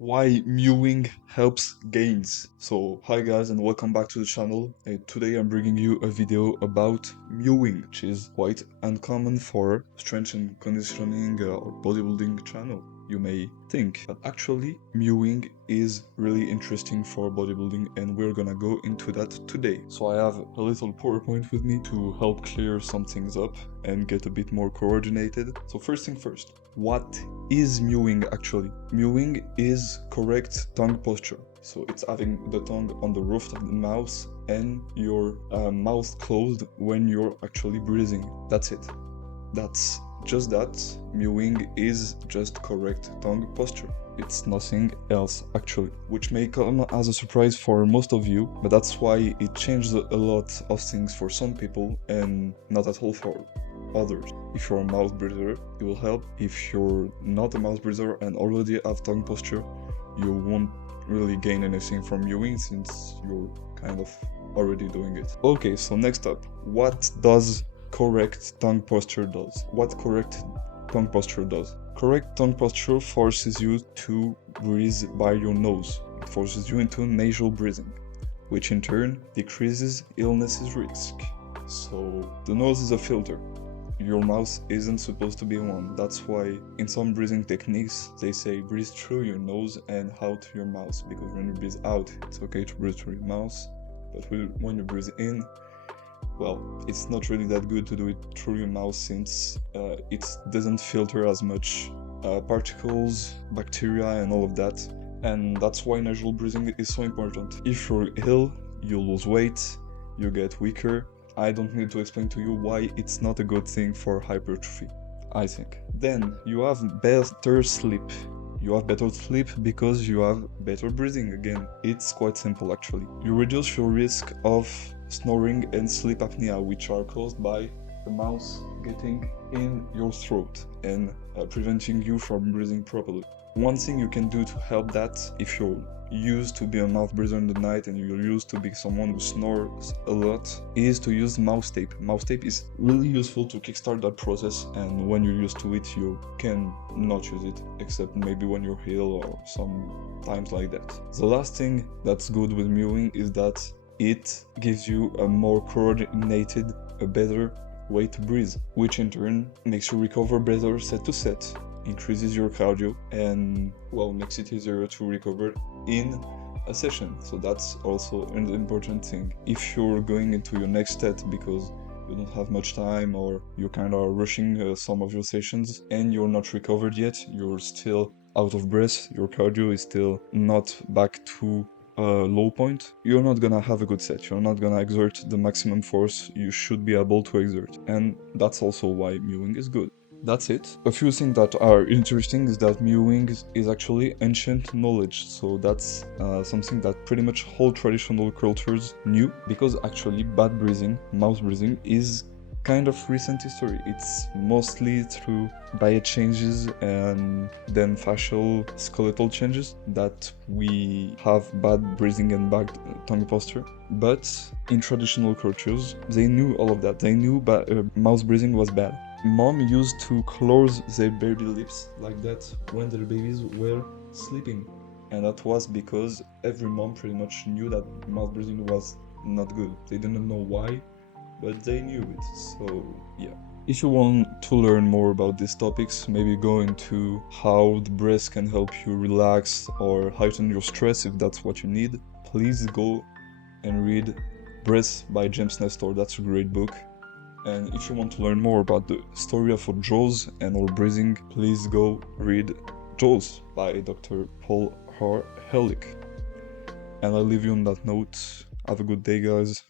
Why mewing helps gains. So hi guys and welcome back to the channel. Today I'm bringing you a video about mewing, which is quite uncommon for strength and conditioning or bodybuilding channel. You may think, but actually mewing is really interesting for bodybuilding and we're gonna go into that today. So I have a little PowerPoint with me to help clear some things up and get a bit more coordinated. So first thing first, what is mewing actually? Mewing is correct tongue posture. So it's having the tongue on the roof of the mouth and your mouth closed when you're actually breathing. That's it. That's just that. Mewing is just correct tongue posture. It's nothing else actually, which may come as a surprise for most of you, but that's why it changed a lot of things for some people and not at all for others. If you're a mouth breather, it will help. If you're not a mouth breather and already have tongue posture, you won't really gain anything from mewing since you're kind of already doing it. Okay, so next up, what does correct tongue posture does? What correct tongue posture does? Correct tongue posture forces you to breathe by your nose. It forces you into nasal breathing, which in turn decreases illnesses risk. So the nose is a filter. Your mouth isn't supposed to be one. That's why in some breathing techniques they say breathe through your nose and out your mouth, because when you breathe out it's okay to breathe through your mouth, but when you breathe in, well, it's not really that good to do it through your mouth since it doesn't filter as much particles, bacteria and all of that, and that's why nasal breathing is so important. If you're ill, you lose weight, you get weaker. I don't need to explain to you why it's not a good thing for hypertrophy, I think. Then you have better sleep. You have better sleep because you have better breathing again. It's quite simple actually. You reduce your risk of snoring and sleep apnea, which are caused by the mouth getting in your throat and preventing you from breathing properly. One thing you can do to help that, if you're used to be a mouth breather in the night and you're used to be someone who snores a lot, is to use mouth tape. Mouth tape is really useful to kickstart that process, and when you're used to it you can not use it except maybe when you're ill or some times like that. The last thing that's good with mewing is that it gives you a more coordinated, a better way to breathe, which in turn makes you recover better set to set, increases your cardio, and well, makes it easier to recover in a session. So that's also an important thing. If you're going into your next set because you don't have much time or you're kind of rushing some of your sessions and you're not recovered yet, you're still out of breath, your cardio is still not back to low point, you're not gonna have a good set. You're not gonna exert the maximum force you should be able to exert, and that's also why mewing is good. That's it. A few things that are interesting is that mewing is actually ancient knowledge, so that's something that pretty much whole traditional cultures knew, because actually bad breathing, mouth breathing, is kind of recent history. It's mostly through diet changes and then facial skeletal changes that we have bad breathing and bad tongue posture. But in traditional cultures, they knew all of that. They knew mouth breathing was bad. Mom used to close their baby lips like that when their babies were sleeping, and that was because every mom pretty much knew that mouth breathing was not good. They didn't know why, but they knew it. So yeah. If you want to learn more about these topics, maybe go into how the breath can help you relax or heighten your stress if that's what you need, please go and read Breath by James Nestor. That's a great book. And if you want to learn more about the story of Jaws and our breathing, please go read Jaws by Dr. Paul Herlick. And I'll leave you on that note. Have a good day, guys.